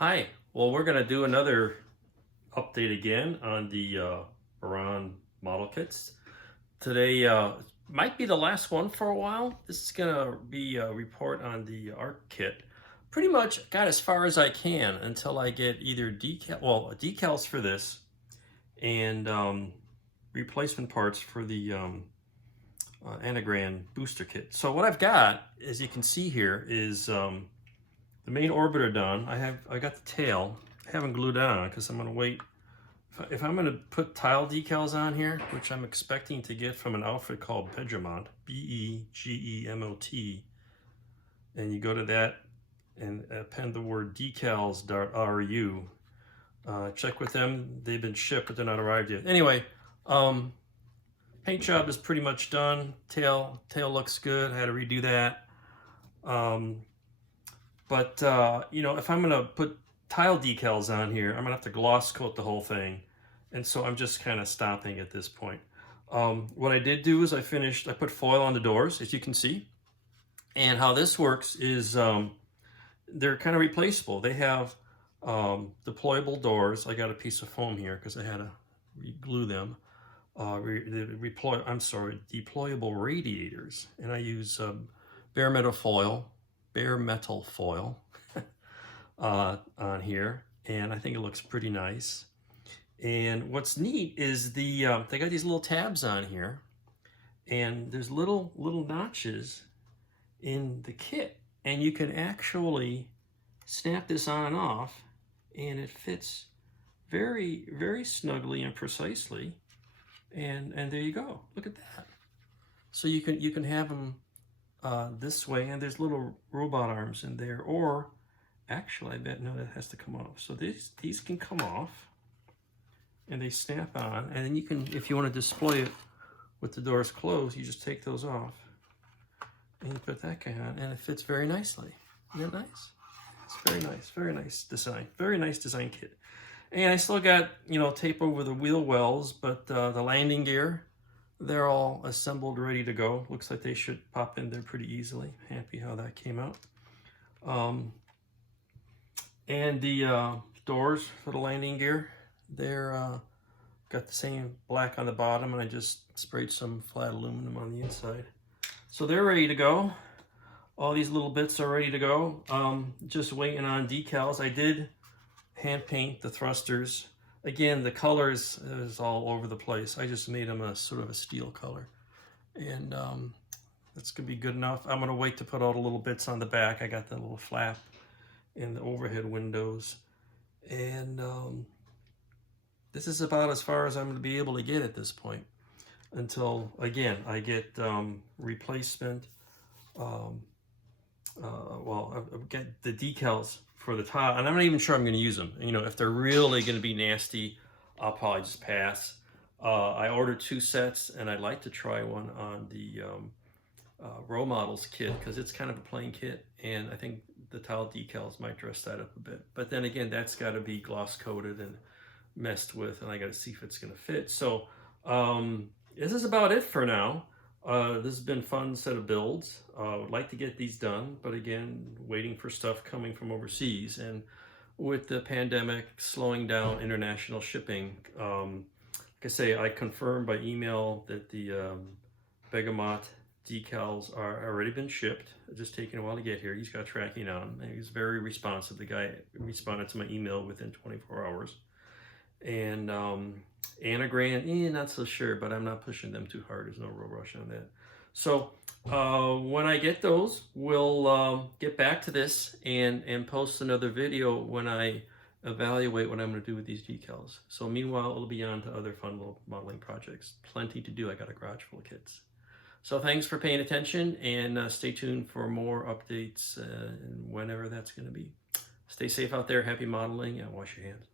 Hi, well we're going to do another update again on the Buran model kits. Today might be the last one for a while. This is going to be a report on the art kit. Pretty much got as far as I can until I get either decals for this and replacement parts for the Anagram booster kit. So what I've got, as you can see here, is the main orbiter done. I got the tail. I haven't glued it on because I'm going to wait. If I'm going to put tile decals on here, which I'm expecting to get from an outfit called Begemot, Begemot, and you go to that and append the word decals.ru. Check with them. They've been shipped, but they're not arrived yet. Anyway, paint job is pretty much done. Tail looks good. I had to redo that. You know, if I'm going to put tile decals on here, I'm going to have to gloss coat the whole thing. And so I'm just kind of stopping at this point. What I did do is I put foil on the doors, as you can see. And how this works is they're kind of replaceable. They have deployable doors. I got a piece of foam here because I had to glue them. Deployable radiators. And I use BareMetal Foil on here, and I think it looks pretty nice. And what's neat is they got these little tabs on here, and there's little notches in the kit, and you can actually snap this on and off, and it fits very snugly and precisely. And there you go. Look at that. So you can have them this way, and there's little robot arms in there, or actually I bet no, that has to come off. So these can come off and they snap on, and then you can, if you want to display it with the doors closed, you just take those off and you put that guy on, and it fits very nicely. Isn't that nice? It's very nice design. Very nice design kit. And I still got, you know, tape over the wheel wells, but the landing gear, they're all assembled, ready to go. Looks like they should pop in there pretty easily. Happy how that came out. And the doors for the landing gear, they're got the same black on the bottom, and I just sprayed some flat aluminum on the inside. So they're ready to go. All these little bits are ready to go. Just waiting on decals. I did hand paint the thrusters. Again, the colors is all over the place. I just made them a sort of a steel color, and that's gonna be good enough. I'm gonna wait to put all the little bits on the back. I got the little flap and the overhead windows, and this is about as far as I'm gonna be able to get at this point, until again I get replacement. I've got the decals for the tile, and I'm not even sure I'm going to use them. You know, if they're really going to be nasty, I'll probably just pass. I ordered 2 sets, and I'd like to try one on the Row Models kit, because it's kind of a plain kit, and I think the tile decals might dress that up a bit. But then again, that's got to be gloss coated and messed with, and I got to see if it's going to fit. So this is about it for now. This has been a fun set of builds. Would like to get these done, but again, waiting for stuff coming from overseas. And with the pandemic slowing down international shipping, like I say, I confirmed by email that the Begemot decals are already been shipped. It's just taking a while to get here. He's got tracking on. And he's very responsive. The guy responded to my email within 24 hours. And Anagram, not so sure, but I'm not pushing them too hard. There's no real rush on that. So when I get those, we'll get back to this and post another video when I evaluate what I'm going to do with these decals. So meanwhile, it'll be on to other fun little modeling projects. Plenty to do. I got a garage full of kits. So thanks for paying attention, and stay tuned for more updates and whenever that's going to be. Stay safe out there. Happy modeling, and wash your hands.